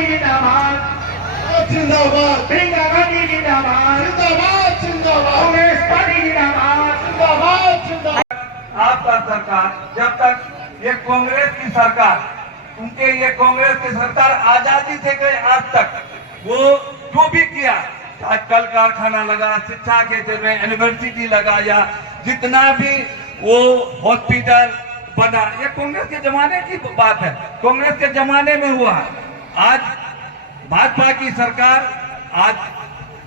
जिंदाबाद जिंदाबाद, प्रियंका गांधी जिंदाबाद जिंदाबाद जिंदाबाद, कांग्रेस पार्टी जिंदाबाद जिंदाबाद जिंदाबाद। आपका सरकार जब तक ये कांग्रेस की सरकार, उनके ये कांग्रेस की सरकार आजादी से गए आज तक वो जो भी किया, आज कल कारखाना लगा, शिक्षा के क्षेत्र में यूनिवर्सिटी लगा, या जितना भी वो हॉस्पिटल बना, ये कांग्रेस के जमाने की बात है, कांग्रेस के जमाने में हुआ। आज भाजपा की सरकार, आज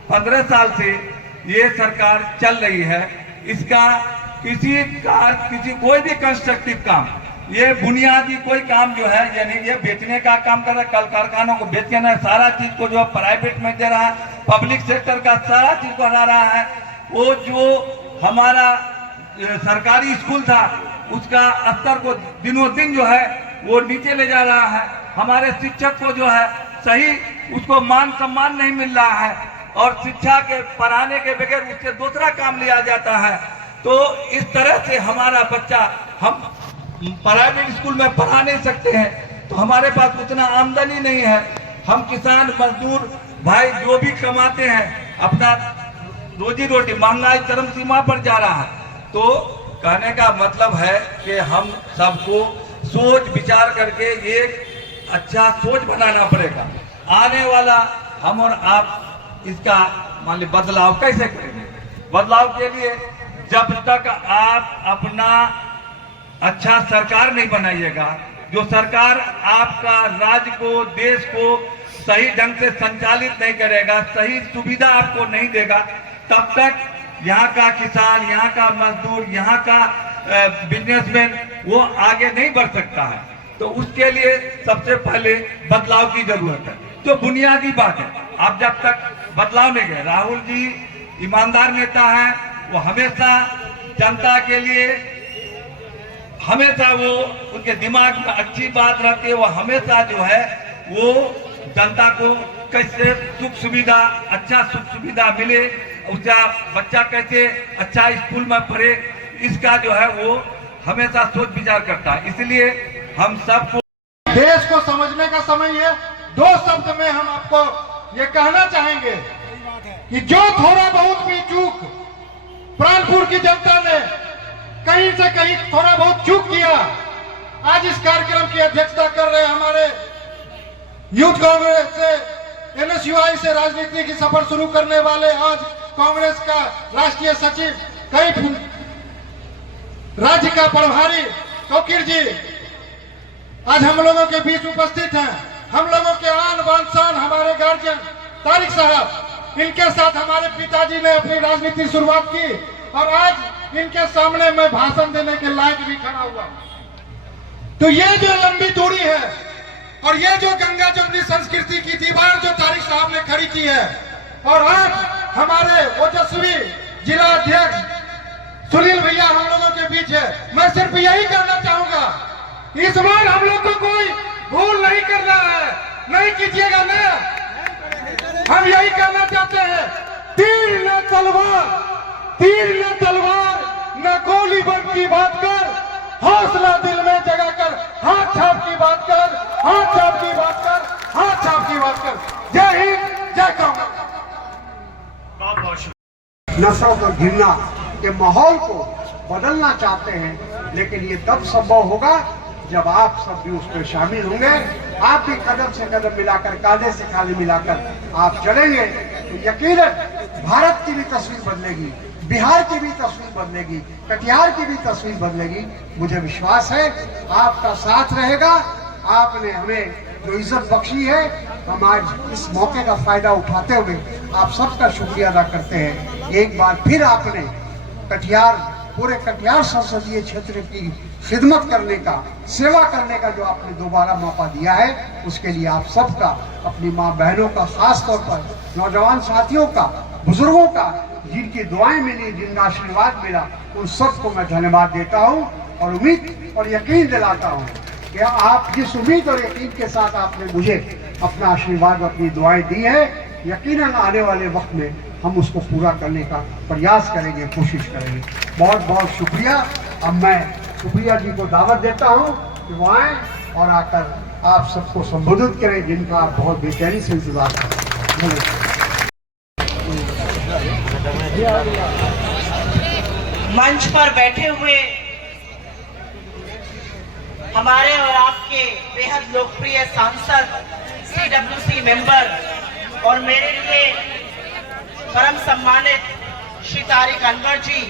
15 साल से ये सरकार चल रही है, इसका किसी कोई भी कंस्ट्रक्टिव काम, ये बुनियादी कोई काम जो है, यानी ये बेचने का काम कर रहा है, कल कारखानों को बेच के ना सारा चीज को जो प्राइवेट में दे रहा है, पब्लिक सेक्टर का सारा चीज को हटा रहा है। वो जो हमारा सरकारी स्कूल था उसका स्तर को दिनों दिन जो है वो नीचे ले जा रहा है। हमारे शिक्षक को जो है सही उसको मान सम्मान नहीं मिल रहा है, और शिक्षा के पढ़ाने के बगैर उससे दूसरा काम लिया जाता है। तो इस तरह से हमारा बच्चा, हम प्राइवेट स्कूल में पढ़ा नहीं सकते हैं, तो हमारे पास उतना आमदनी नहीं है। हम किसान मजदूर भाई जो भी कमाते हैं अपना रोजी रोटी, महंगाई चरम सीमा पर जा रहा है। तो कहने का मतलब है कि हम सबको सोच विचार करके एक अच्छा सोच बनाना पड़ेगा। आने वाला हम और आप इसका मान ली बदलाव कैसे करेंगे? बदलाव के लिए जब तक आप अपना अच्छा सरकार नहीं बनाइएगा, जो सरकार आपका राज्य को, देश को सही ढंग से संचालित नहीं करेगा, सही सुविधा आपको नहीं देगा, तब तक यहाँ का किसान, यहाँ का मजदूर, यहाँ का बिजनेसमैन वो आगे नहीं बढ़ सकता है। तो उसके लिए सबसे पहले बदलाव की जरूरत है, जो बुनियादी बात है। आप जब तक बदलाव नहीं गए, राहुल जी ईमानदार नेता है, वो हमेशा जनता के लिए, हमेशा वो उनके दिमाग में अच्छी बात रहती है, वो हमेशा जो है वो जनता को कैसे सुख सुविधा, अच्छा सुख सुविधा मिले, उसका बच्चा कैसे अच्छा स्कूल में पढ़े, इसका जो है वो हमेशा सोच विचार करता है। इसलिए हम सबको देश को समझने का समय है। दो शब्द में हम आपको ये कहना चाहेंगे कि जो थोड़ा बहुत भी चूक प्राणपुर की जनता ने कहीं से कहीं थोड़ा बहुत चूक किया, आज इस कार्यक्रम की अध्यक्षता कर रहे हमारे यूथ कांग्रेस से, NSUI से राजनीति की सफर शुरू करने वाले आज कांग्रेस का राष्ट्रीय सचिव, कई राज्य का प्रभारी कोकिर जी आज हम लोगों के बीच उपस्थित हैं। हम लोगों के आन बान शान हमारे गार्जियन तारिक साहब, इनके साथ हमारे पिताजी ने अपनी राजनीति शुरुआत की, और आज इनके सामने मैं भाषण देने के लायक भी खड़ा हुआ। तो ये जो लंबी दूरी है और ये जो गंगा जमुनी संस्कृति की दीवार जो तारिक साहब ने खड़ी की है, और आज हमारे ओजस्वी जिला अध्यक्ष सुनील भैया हम लोगों के बीच है। मैं सिर्फ यही कहना चाहूंगा, इस बार हम लोग को कोई भूल नहीं करना है, नहीं कीजिएगा ना। हम यही कहना चाहते हैं, तीर न तलवार, तीर न तलवार न गोली बम की बात कर, हौसला दिल में जगा कर, हाथ छाप की बात कर, हाथ छाप की बात कर, हाथ छाप की बात कर। जय हिंद, जय कांग्रेस। नफरत और घृणा के माहौल को बदलना चाहते हैं, लेकिन ये तब संभव होगा जब आप सब भी उसमें शामिल होंगे। आप भी कदम से कदम मिलाकर, कांधे से कांधे मिलाकर आप चलेंगे, तो यकीनन भारत की भी तस्वीर बदलेगी, बिहार की भी तस्वीर बदलेगी, कटिहार की भी तस्वीर बदलेगी। मुझे विश्वास है आपका साथ रहेगा। आपने हमें जो इज्जत बख्शी है, हम आज इस मौके का फायदा उठाते हुए आप सबका शुक्रिया अदा करते हैं। एक बार फिर आपने कटिहार, पूरे कटिहार संसदीय क्षेत्र की खिदमत करने का, सेवा करने का जो आपने दोबारा मौका दिया है, उसके लिए आप सबका, अपनी माँ बहनों का, खास तौर पर नौजवान साथियों का, बुजुर्गों का, जिनकी दुआएं मिली, जिनका आशीर्वाद मिला, उन सबको मैं धन्यवाद देता हूं और उम्मीद और यकीन दिलाता हूं कि आप जिस उम्मीद और यकीन के साथ आपने मुझे अपना आशीर्वाद, अपनी दुआएं दी है, यकीनन आने वाले वक्त में हम उसको पूरा करने का प्रयास करेंगे, कोशिश करेंगे। बहुत बहुत शुक्रिया। अब मैं सुप्रिया जी को दावत देता हूं कि वो आए और आकर आप सबको संबोधित करें, जिनका आप बहुत बेचैनी से इंतजार करें। मंच पर बैठे हुए हमारे और आपके बेहद लोकप्रिय सांसद, CWC मेंबर और मेरे लिए परम सम्मानित श्री तारिक अनवर जी,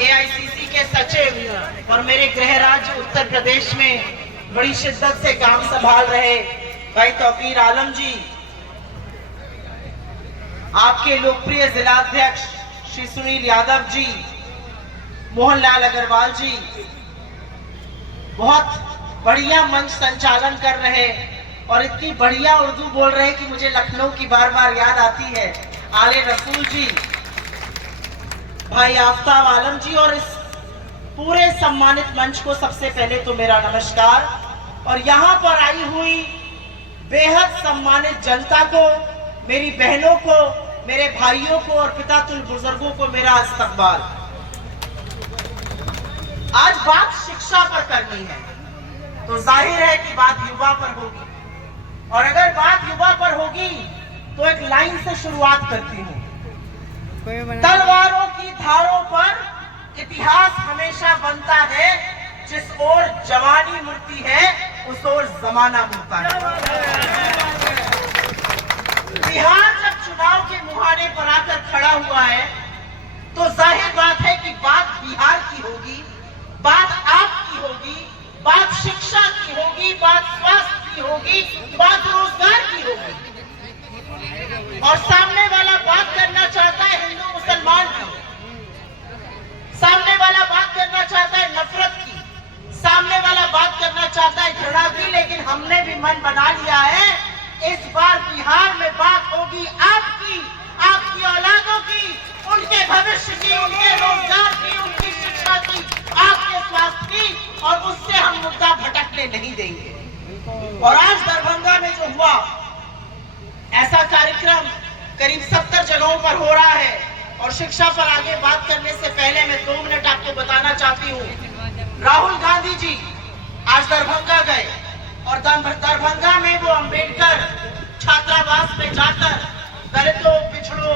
AICC के सचिव और मेरे गृह राज्य उत्तर प्रदेश में बड़ी शिद्दत से काम संभाल रहे भाई तौकीर आलम जी, आपके लोकप्रिय जिलाध्यक्ष श्री सुनील यादव जी, मोहनलाल अग्रवाल जी, बहुत बढ़िया मंच संचालन कर रहे और इतनी बढ़िया उर्दू बोल रहे कि मुझे लखनऊ की बार बार याद आती है, आले रसूल जी, भाई आफ्ताब आलम जी, और इस पूरे सम्मानित मंच को सबसे पहले तो मेरा नमस्कार, और यहाँ पर आई हुई बेहद सम्मानित जनता को, मेरी बहनों को, मेरे भाइयों को और पितातुल बुजुर्गों को मेरा इस्तकबाल। आज बात शिक्षा पर करनी है तो जाहिर है कि बात युवा पर होगी, और अगर बात युवा पर होगी तो एक लाइन से शुरुआत करती हूँ। तलवारों की धारों पर इतिहास हमेशा बनता है, जिस ओर जवानी मुड़ती है उस ओर जमाना मुड़ता है। बिहार जब चुनाव के मुहाने पर आकर खड़ा हुआ है तो जाहिर बात है कि बात बिहार की होगी, बात आपकी होगी, बात शिक्षा की होगी, बात स्वास्थ्य की होगी, बात रोजगार की होगी, और सामने वाला बात करना चाहता है हिंदू मुसलमान की, सामने वाला बात करना चाहता है नफरत की, सामने वाला बात करना चाहता है घृणा की, लेकिन हमने भी मन बना लिया है इस बार बिहार में बात होगी आपकी, आपकी औलादों की, उनके भविष्य की, उनके रोजगार की, उनकी शिक्षा की, आपके स्वास्थ्य की, और उससे हम मुद्दा भटकने नहीं देंगे। और आज दरभंगा में जो हुआ, ऐसा कार्यक्रम करीब 70 जगहों पर हो रहा है, और शिक्षा पर आगे बात करने से पहले मैं 2 मिनट आपको बताना चाहती हूँ। राहुल गांधी जी आज दरभंगा गए और दरभंगा में वो अंबेडकर छात्रावास में जाकर दलितों, पिछड़ों,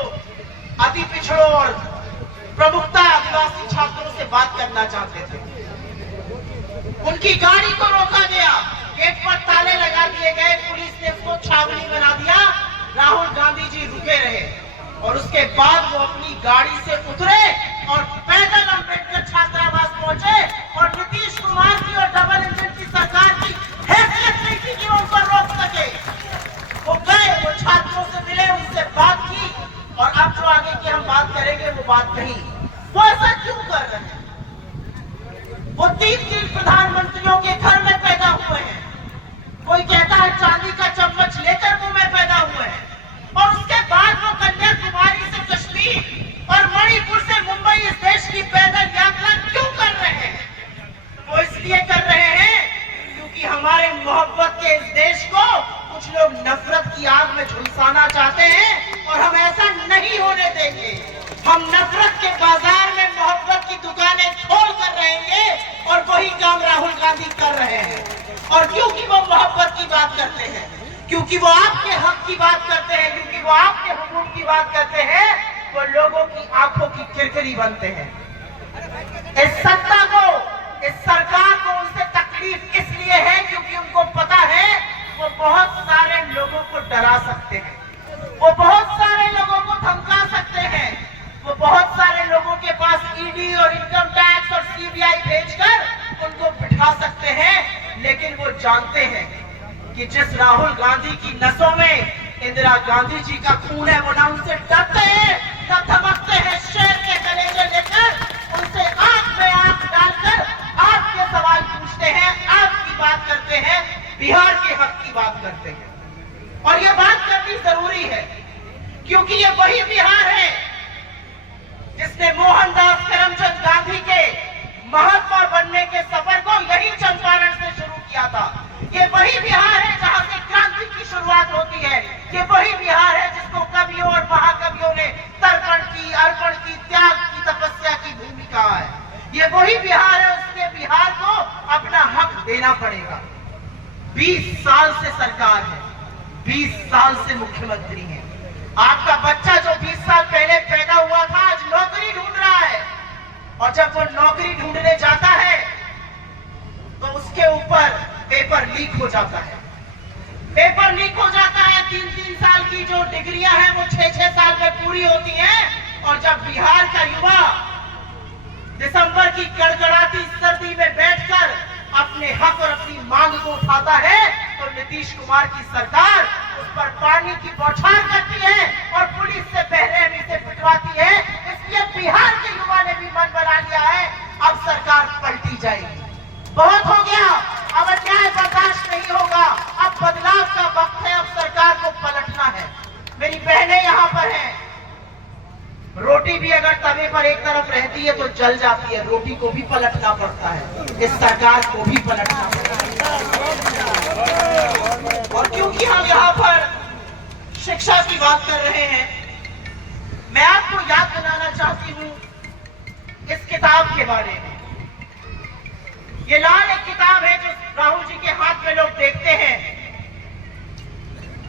अति पिछड़ों और प्रमुखता आदिवासी छात्रों से बात करना चाहते थे। उनकी गाड़ी को रोका गया, गेट पर ताले लगा दिए गए, पुलिस ने उसको छावनी बना दिया। राहुल गांधी जी रुके रहे और उसके बाद वो अपनी गाड़ी से उतरे और पैदल अंबेडकर छात्रावास पहुंचे, और नीतीश कुमार की और डबल इंजन की सरकार की हैसियत नहीं थी कि वो उन पर रोक सके। वो गए, वो छात्रों से मिले, उनसे बात की, और अब जो आगे की हम बात करेंगे वो बात नहीं। वो ऐसा क्यों कर रहे हैं? वो 3 प्रधानमंत्रियों के घर में पैदा हुए हैं, कोई कहता है चांदी का चम्मच लेकर मुंह में पैदा हुए हैं, और उसके बाद वो कन्याकुमारी से कश्मीर और मणिपुर से मुंबई इस देश की पैदल यात्रा क्यों कर रहे हैं? वो इसलिए कर रहे हैं क्योंकि हमारे मोहब्बत के इस देश को कुछ लोग नफरत की आग में झुलसाना चाहते हैं, और हम ऐसा नहीं होने देंगे। हम नफरत के बाजार में मोहब्बत की दुकानें खोल कर रहेंगे, और वही काम राहुल गांधी कर रहे हैं। और क्योंकि वो मोहब्बत की बात करते हैं, क्योंकि वो आपके हक की बात करते हैं, क्योंकि वो आपके हुकूक की बात करते हैं, वो लोगों की आंखों की किरकिरी बनते हैं। इस सत्ता को, इस सरकार को उनसे तकलीफ इसलिए है क्योंकि उनको पता है वो बहुत सारे लोगों को डरा सकते हैं, वो बहुत सारे लोगों को धमका सकते हैं, वो बहुत सारे लोगों के पास ईडी और इनकम टैक्स और सीबीआई भेजकर उनको बिठा सकते हैं, लेकिन वो जानते हैं कि जिस राहुल गांधी की नसों में इंदिरा गांधी जी का खून है, वो ना उनसे डरते हैं, ना धमकते हैं। शेर के कलेजे लेकर उनसे आंख में आंख डालकर आपके सवाल पूछते हैं, आपकी बात करते हैं, बिहार के हक की बात करते हैं। और ये बात करनी जरूरी है क्योंकि ये वही बिहार है जिसने मोहनदास करमचंद गांधी के महात्मा बनने के सफर को यही चंपारण से शुरू किया था। ये वही बिहार है जहां से क्रांति की शुरुआत होती है। ये वही बिहार है जिसको कवियों और महाकवियों ने तर्पण की, अर्पण की, त्याग की, तपस्या की भूमि कहा है। ये वही बिहार है, उसके बिहार को अपना हक देना पड़ेगा। 20 साल से सरकार है, 20 साल से मुख्यमंत्री है। आपका बच्चा जो 20 साल पहले पैदा हुआ था आज नौकरी ढूंढ रहा है, और जब वो नौकरी ढूंढने जाता है तो उसके ऊपर पेपर लीक हो जाता है। पेपर लीक हो जाता है, 3-3 साल की जो डिग्रियां हैं वो 6-6 साल में पूरी होती हैं। और जब बिहार का युवा दिसंबर की कड़कड़ाती सर्दी में बैठकर अपने हक और अपनी मांग को उठाता है तो नीतीश कुमार की सरकार उस पर पानी की बौछार करती है और पुलिस से बेरहमी से पिटवाती है। इसलिए बिहार के युवा ने भी मन बना लिया है, अब सरकार पलटी जाएगी। बहुत हो गया, अब अन्याय बर्दाश्त नहीं होगा, अब बदलाव का वक्त है, अब सरकार को पलटना है। मेरी बहनें यहाँ पर हैं, रोटी भी अगर तवे पर एक तरफ रहती है तो जल जाती है, रोटी को भी पलटना पड़ता है, इस सरकार को भी पलटना पड़ता है। और क्योंकि हम यहाँ पर शिक्षा की बात कर रहे हैं, मैं आपको याद दिलाना चाहती हूँ इस किताब के बारे में। ये लाल एक किताब है जो राहुल जी के हाथ में लोग देखते हैं,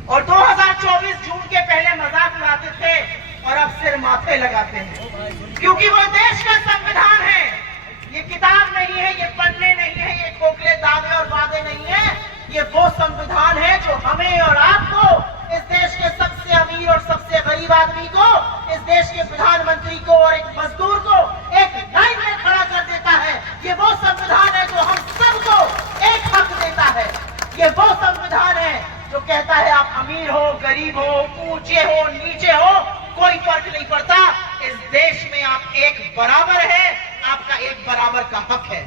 और 2024 जून के पहले मजाक उड़ाते थे और अब सिर माथे लगाते हैं, क्योंकि वो देश का संविधान है। ये किताब नहीं है, ये पन्ने नहीं है, ये खोखले दावे और वादे नहीं है, ये वो संविधान है जो हमें और आपको, इस देश के सबसे अमीर और सबसे गरीब आदमी को, इस देश के प्रधानमंत्री को और एक मजदूर को एक लाइन में खड़ा कर देता है। ये वो संविधान है जो हम सबको एक हक देता है। ये वो संविधान है जो कहता है आप अमीर हो, गरीब हो, ऊंचे हो, नीचे हो, कोई फर्क नहीं पड़ता, इस देश में आप एक बराबर है, आपका एक बराबर का हक है।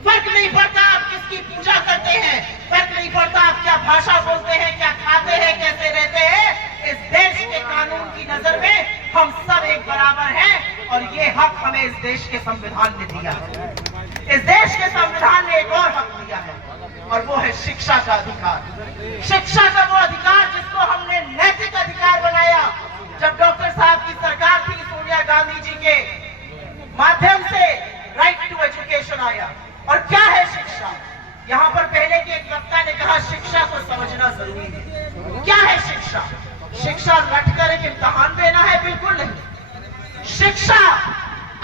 फर्क नहीं पड़ता आप किसकी पूजा करते हैं, फर्क नहीं पड़ता आप क्या भाषा बोलते हैं, क्या खाते हैं, कैसे रहते हैं, इस देश के कानून की नजर में हम सब एक बराबर हैं। और ये हक हमें इस देश के संविधान ने दिया है। इस देश के संविधान ने एक और हक दिया है, और वो है शिक्षा का अधिकार। शिक्षा का वो अधिकार जिसको हमने नैतिक अधिकार बनाया जब डॉक्टर साहब की सरकार थी, सोनिया गांधी जी के माध्यम से राइट टू एजुकेशन आया। और क्या है शिक्षा? यहाँ पर पहले के एक वक्ता ने कहा शिक्षा को समझना जरूरी है। क्या है शिक्षा? शिक्षा रटकर एक इम्तिहान देना है? बिल्कुल नहीं। शिक्षा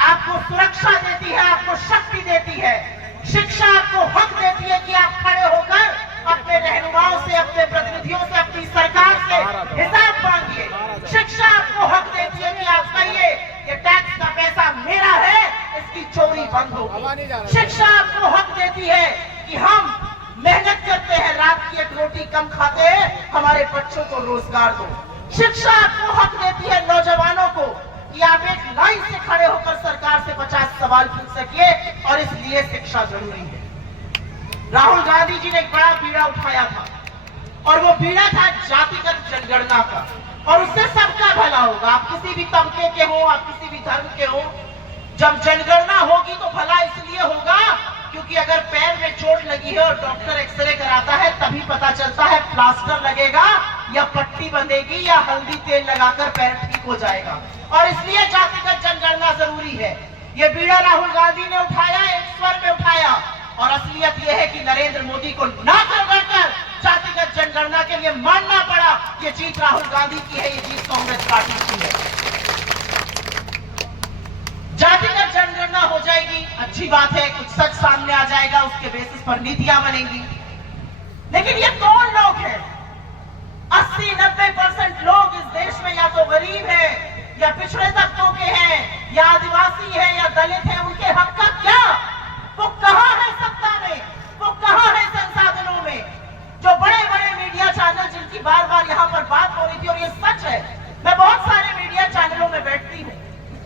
आपको सुरक्षा देती है, आपको शक्ति देती है। शिक्षा आपको हक देती है कि आप खड़े होकर अपने रहनुमाओं से, अपने प्रतिनिधियों से, अपनी सरकार से हिसाब मांगिए। शिक्षा आपको हक देती है कि आप कहिए ये टैक्स का पैसा मेरा है, इसकी चोरी बंद होगी। शिक्षा आपको हक देती है कि हम मेहनत करते हैं, रात की एक रोटी कम खाते हैं, हमारे बच्चों को रोजगार दो। शिक्षा आपको हक देती है नौजवानों को कि आप एक लाइन से खड़े होकर सरकार से 50 सवाल पूछ सकिए, और इसलिए शिक्षा जरूरी है। राहुल गांधी जी ने एक बड़ा बीड़ा उठाया था, और वो बीड़ा था जातिगत जनगणना का, और उससे सबका भला होगा। आप किसी भी तबके के हो, आप किसी भी धर्म के हो, जब जनगणना होगी तो भला इसलिए होगा क्योंकि अगर पैर में चोट लगी है और डॉक्टर एक्सरे कराता है तभी पता चलता है प्लास्टर लगेगा या पट्टी बंधेगी या हल्दी तेल लगाकर पैर ठीक हो जाएगा। और इसलिए जातिगत जनगणना जरूरी है। ये बीड़ा राहुल गांधी ने उठाया, एक स्वर में उठाया, और असलियत यह है कि नरेंद्र मोदी को ना कर जातिगत जनगणना के लिए मानना पड़ा। ये जीत राहुल गांधी की है, ये जीत कांग्रेस पार्टी की है। जातिगत जनगणना हो जाएगी, अच्छी बात है, कुछ सच सामने आ जाएगा, उसके बेसिस पर नीतियां बनेंगी। लेकिन ये कौन लोग हैं? 80-90% लोग इस देश में या तो गरीब है, या पिछड़े तबकों के हैं, या आदिवासी है, या दलित है। उनके हक का क्या? वो कहां है सत्ता में, वो कहां है संसाधनों में? जो बड़े बड़े मीडिया चैनल जिनकी बार बार यहाँ पर बात हो रही थी, और ये सच है, मैं बहुत सारे मीडिया चैनलों में बैठती हूँ,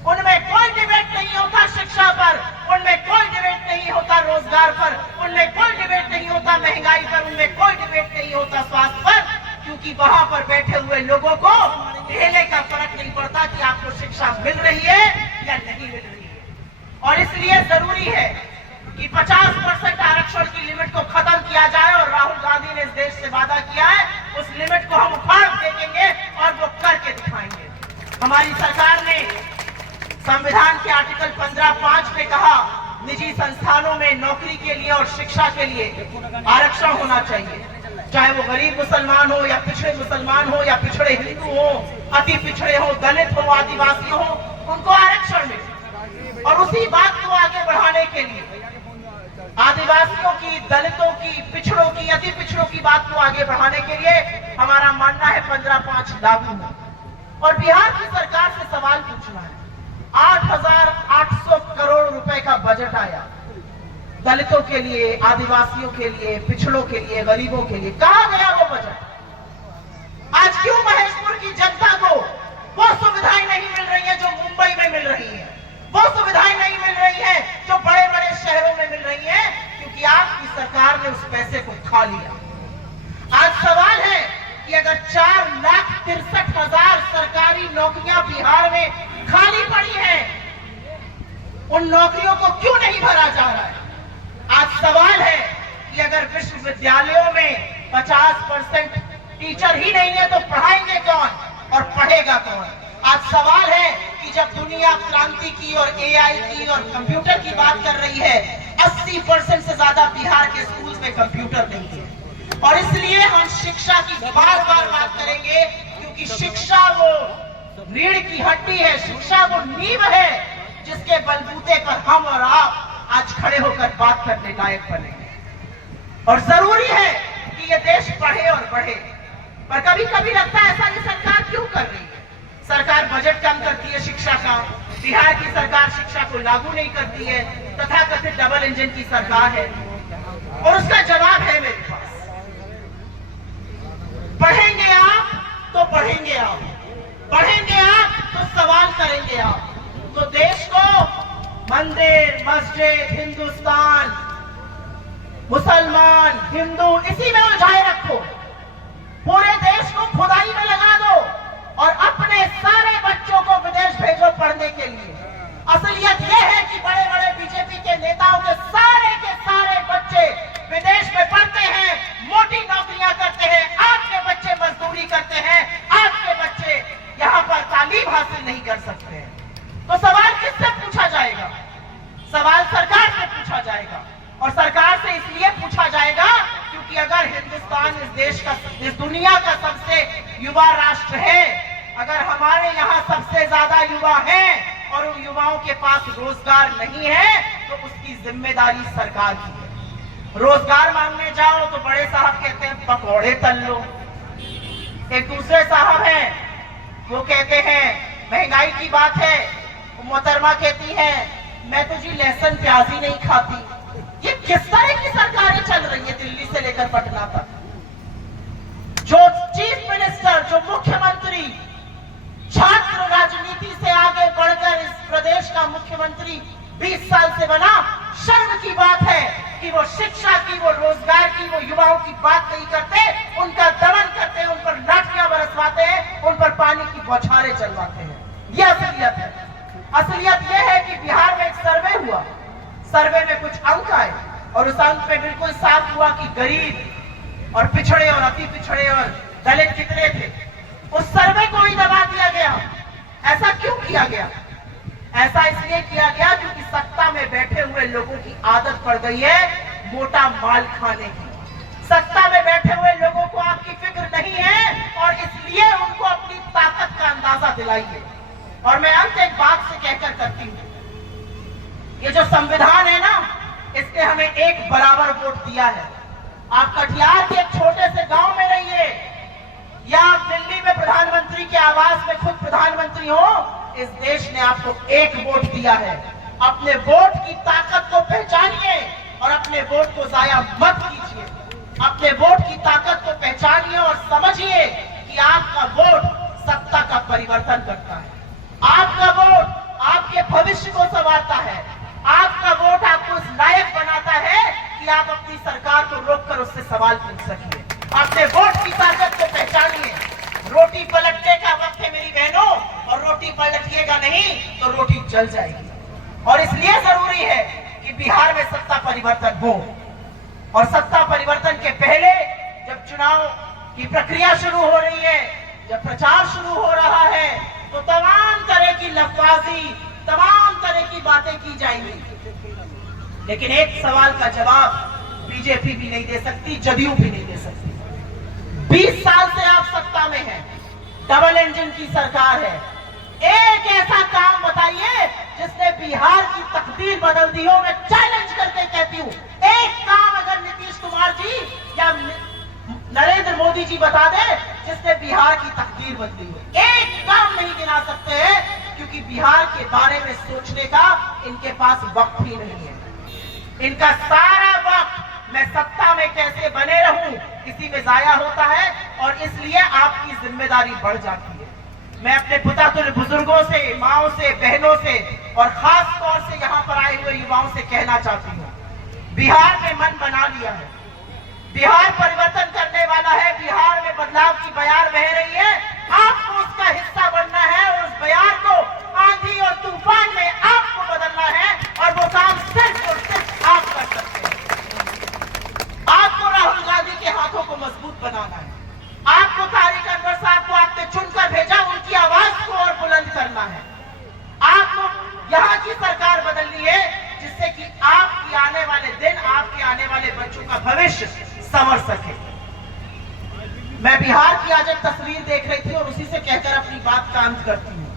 उनमें कोई डिबेट नहीं होता शिक्षा पर, उनमें कोई डिबेट नहीं होता रोजगार पर, उनमें कोई डिबेट नहीं होता महंगाई पर, उनमें कोई डिबेट नहीं होता स्वास्थ्य पर, क्योंकि वहां पर बैठे हुए लोगों को ढेले का फर्क नहीं पड़ता कि आपको शिक्षा मिल रही है या नहीं मिल रही है। और इसलिए जरूरी है कि 50% आरक्षण की लिमिट को खत्म किया जाए, और राहुल गांधी ने इस देश से वादा किया है उस लिमिट को हम उखाड़ देंगे और वो करके दिखाएंगे। हमारी सरकार ने संविधान के आर्टिकल 15(5) में कहा निजी संस्थानों में नौकरी के लिए और शिक्षा के लिए आरक्षण होना चाहिए। चाहे वो गरीब मुसलमान हो या पिछड़े मुसलमान हो या पिछड़े हिंदू हो, अति पिछड़े हो, दलित हो, आदिवासी हो, उनको आरक्षण मिले। और उसी बात को आगे बढ़ाने के लिए आदिवासियों की, दलितों की, पिछड़ों की, अति पिछड़ों की बात को आगे बढ़ाने के लिए हमारा मानना है 15/5 लागू हो। और बिहार की सरकार से सवाल पूछना है, 8,800 करोड़ रुपए का बजट आया दलितों के लिए, आदिवासियों के लिए, पिछड़ों के लिए, गरीबों के लिए, कहां गया वो बजट? आज क्यों महेशपुर की जनता को वो सुविधाएं नहीं मिल रही है जो मुंबई में मिल रही है, वो सुविधाएं नहीं मिल रही है जो बड़े बड़े शहरों में मिल रही है? क्योंकि आपकी सरकार ने उस पैसे को खा लिया। आज सवाल है कि अगर 4,63,000 सरकारी नौकरियां बिहार में खाली पड़ी हैं, उन नौकरियों को क्यों नहीं भरा जा रहा है? आज सवाल है कि अगर विश्वविद्यालयों में 50% टीचर ही नहीं है तो पढ़ाएंगे कौन और पढ़ेगा कौन? आज सवाल है कि जब दुनिया क्रांति की और एआई की और कंप्यूटर की बात कर रही है, 80% से ज्यादा बिहार के स्कूल में कंप्यूटर नहीं है। और इसलिए हम शिक्षा की बार बार बात करेंगे, क्योंकि शिक्षा वो रीढ़ की हड्डी है, शिक्षा वो नींव है जिसके बलबूते पर हम और आप आज खड़े होकर बात करने लायक बनेंगे। और जरूरी है कि ये देश बढ़े और बढ़े। पर कभी कभी लगता है ऐसा ये सरकार क्यों कर रही है? सरकार बजट कम करती है शिक्षा का, बिहार की सरकार शिक्षा को लागू नहीं करती है, तथाकथित डबल इंजन की सरकार है। और उसका जवाब है मेरे पास, पढ़ेंगे आप तो बढ़ेंगे आप, पढ़ेंगे आप तो सवाल करेंगे आप। तो देश को मंदिर, मस्जिद, हिंदुस्तान, मुसलमान, हिंदू, इसी में उलझाए रखो। पूरे देश को खुदाई में लगा दो और अपने सारे बच्चों को विदेश भेजो पढ़ने के लिए। असलियत यह है कि बड़े बड़े बीजेपी के नेताओं के सारे बच्चे विदेश में पढ़ते हैं, मोटी नौकरियां करते हैं, आपके बच्चे मजदूरी करते हैं, आपके बच्चे यहाँ पर तालीम हासिल नहीं कर सकते हैं। तो सवाल किससे पूछा जाएगा? सवाल सरकार से पूछा जाएगा। और सरकार से इसलिए पूछा जाएगा क्योंकि अगर हिंदुस्तान इस देश का, इस दुनिया का सबसे युवा राष्ट्र है, अगर हमारे यहाँ सबसे ज्यादा युवा हैं और उन युवाओं के पास रोजगार नहीं है, तो उसकी जिम्मेदारी सरकार की है। रोजगार मांगने जाओ तो बड़े साहब कहते हैं पकौड़े तल लो, एक दूसरे साहब हैं वो कहते हैं महंगाई की बात है, मोहतरमा कहती है मैं तो जी लहसुन प्याज ही नहीं खाती। ये किस तरह की सरकारें चल रही है दिल्ली से लेकर पटना तक? जो चीफ मिनिस्टर, जो मुख्यमंत्री छात्र राजनीति से आगे बढ़कर इस प्रदेश का मुख्यमंत्री 20 साल से बना, शर्म की बात है कि वो शिक्षा की, वो रोजगार की, वो युवाओं की बात नहीं करते, उनका दमन करते हैं, उन पर लाठियां बरसवाते हैं, उन पर पानी की बौछारें चलवाते हैं। ये असलियत है। असलियत यह है कि बिहार में एक सर्वे हुआ, सर्वे में कुछ अंक आए और उस अंक में बिल्कुल साफ हुआ कि गरीब और पिछड़े और अति पिछड़े और दलित कितने थे। उस सर्वे को ही दबा दिया गया। ऐसा क्यों किया गया? ऐसा इसलिए किया गया क्योंकि सत्ता में बैठे हुए लोगों की आदत पड़ गई है मोटा माल खाने की। सत्ता में बैठे हुए लोगों को आपकी फिक्र नहीं है और इसलिए उनको अपनी ताकत का अंदाजा दिलाइए। और मैं अंत एक बात से कहकर करती हूं, ये जो संविधान है ना, इसने हमें एक बराबर वोट दिया है। आप कटिहार के एक छोटे से गांव में रहिए या आप दिल्ली में प्रधानमंत्री के आवास में खुद प्रधानमंत्री हो, इस देश ने आपको एक वोट दिया है। अपने वोट की ताकत को पहचानिए और अपने वोट को जाया मत कीजिए। अपने वोट की ताकत को पहचानिए और समझिए कि आपका वोट सत्ता का परिवर्तन करता है। आपका वोट आपके भविष्य को संवारता है। आपका वोट आपको इस लायक बनाता है कि आप अपनी सरकार को रोककर उससे सवाल पूछ सकिए। अपने वोट की ताकत को पहचानिए। रोटी पलटने का वक्त है मेरी बहनों, और रोटी पलटिएगा नहीं तो रोटी जल जाएगी। और इसलिए जरूरी है कि बिहार में सत्ता परिवर्तन हो। और सत्ता परिवर्तन के पहले जब चुनाव की प्रक्रिया शुरू हो रही है, जब प्रचार शुरू हो रहा है, तो तमाम तरह की लफ्ज़बाजी, तमाम तरह की बातें की जाएंगी, लेकिन एक सवाल का जवाब बीजेपी भी नहीं दे सकती, जदयू भी नहीं दे सकती। 20 साल से आप सत्ता में हैं, डबल इंजन की सरकार है। एक ऐसा काम बताइए जिसने बिहार की तकदीर बदल दी हो। मैं चैलेंज करके कहती हूं, एक काम अगर नीतीश कुमार जी या नरेंद्र मोदी जी बता दे जिसने बिहार की तकदीर बदली हो। एक काम नहीं गिना सकते हैं, क्योंकि बिहार के बारे में सोचने का इनके पास वक्त ही नहीं है। इनका सारा वक्त मैं सत्ता में कैसे बने रहूं इसी में जाया होता है, और इसलिए आपकी जिम्मेदारी बढ़ जाती है। मैं अपने पुतातुल्य बुजुर्गों से, माओं से, बहनों से और खास तौर से यहाँ पर आए हुए युवाओं से कहना चाहती हूँ, बिहार में मन बना लिया है, बिहार परिवर्तन करने वाला है, बिहार में बदलाव की बयार बह रही है। आपको उसका हिस्सा बनना है और उस बयार को आंधी और तूफान में आपको बदलना है, और वो काम सिर्फ और सिर्फ आप कर सकते हैं। आपको राहुल गांधी के हाथों को मजबूत बनाना है, आपको तारिक अनवर साहब को आपने चुनकर भेजा, उनकी आवाज को और बुलंद करना है। आपको यहाँ की सरकार बदलनी है जिससे कि आपकी आने वाले दिन, आपके आने वाले बच्चों का भविष्य संवर सके। मैं बिहार की आज एक तस्वीर देख रही थी और उसी से कहकर अपनी बात का अंत करती हूँ।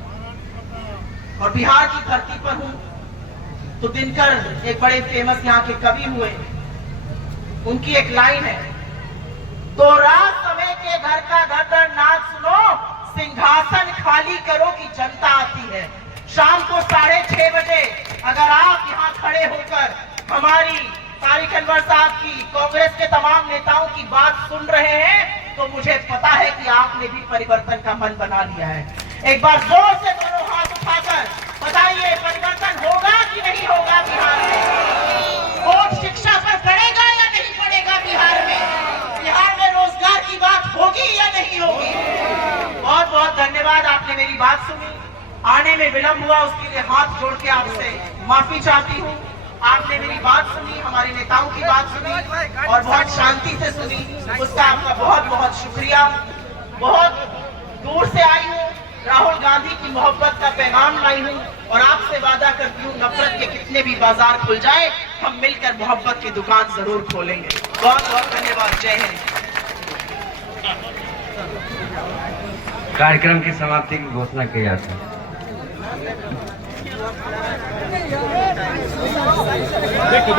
और बिहार की धरती पर हूँ तो दिनकर एक बड़े फेमस यहाँ के कवि हुए, उनकी एक लाइन है, तो रात समय के घर का घर नाच सुनो, सिंहासन खाली करो कि जनता आती है। शाम को 6:30 बजे अगर आप यहाँ खड़े होकर हमारी तारिक अनवर साहब की, कांग्रेस के तमाम नेताओं की बात सुन रहे हैं, तो मुझे पता है कि आपने भी परिवर्तन का मन बना लिया है। एक बार जोर से दोनों हाथ उठाकर बताइए, परिवर्तन होगा कि नहीं होगा बिहार में? वोट शिक्षा पर पड़ेगा या नहीं पड़ेगा बिहार में? बिहार में रोजगार की बात होगी या नहीं होगी? बहुत बहुत धन्यवाद, आपने मेरी बात सुनी। आने में विलंब हुआ उसके लिए हाथ जोड़ के आपसे माफी चाहती हूँ। आपने मेरी बात सुनी, हमारे नेताओं की बात सुनी और बहुत शांति से सुनी, उसका आपका बहुत बहुत शुक्रिया। बहुत दूर से आई हूँ, राहुल गांधी की मोहब्बत का पैगाम लाई हूँ, और आपसे वादा करती हूँ नफरत के कितने भी बाजार खुल जाए, हम मिलकर मोहब्बत की दुकान जरूर खोलेंगे। बहुत बहुत धन्यवाद। जय हिंद। कार्यक्रम की समाप्ति की घोषणा की जाती है। देखो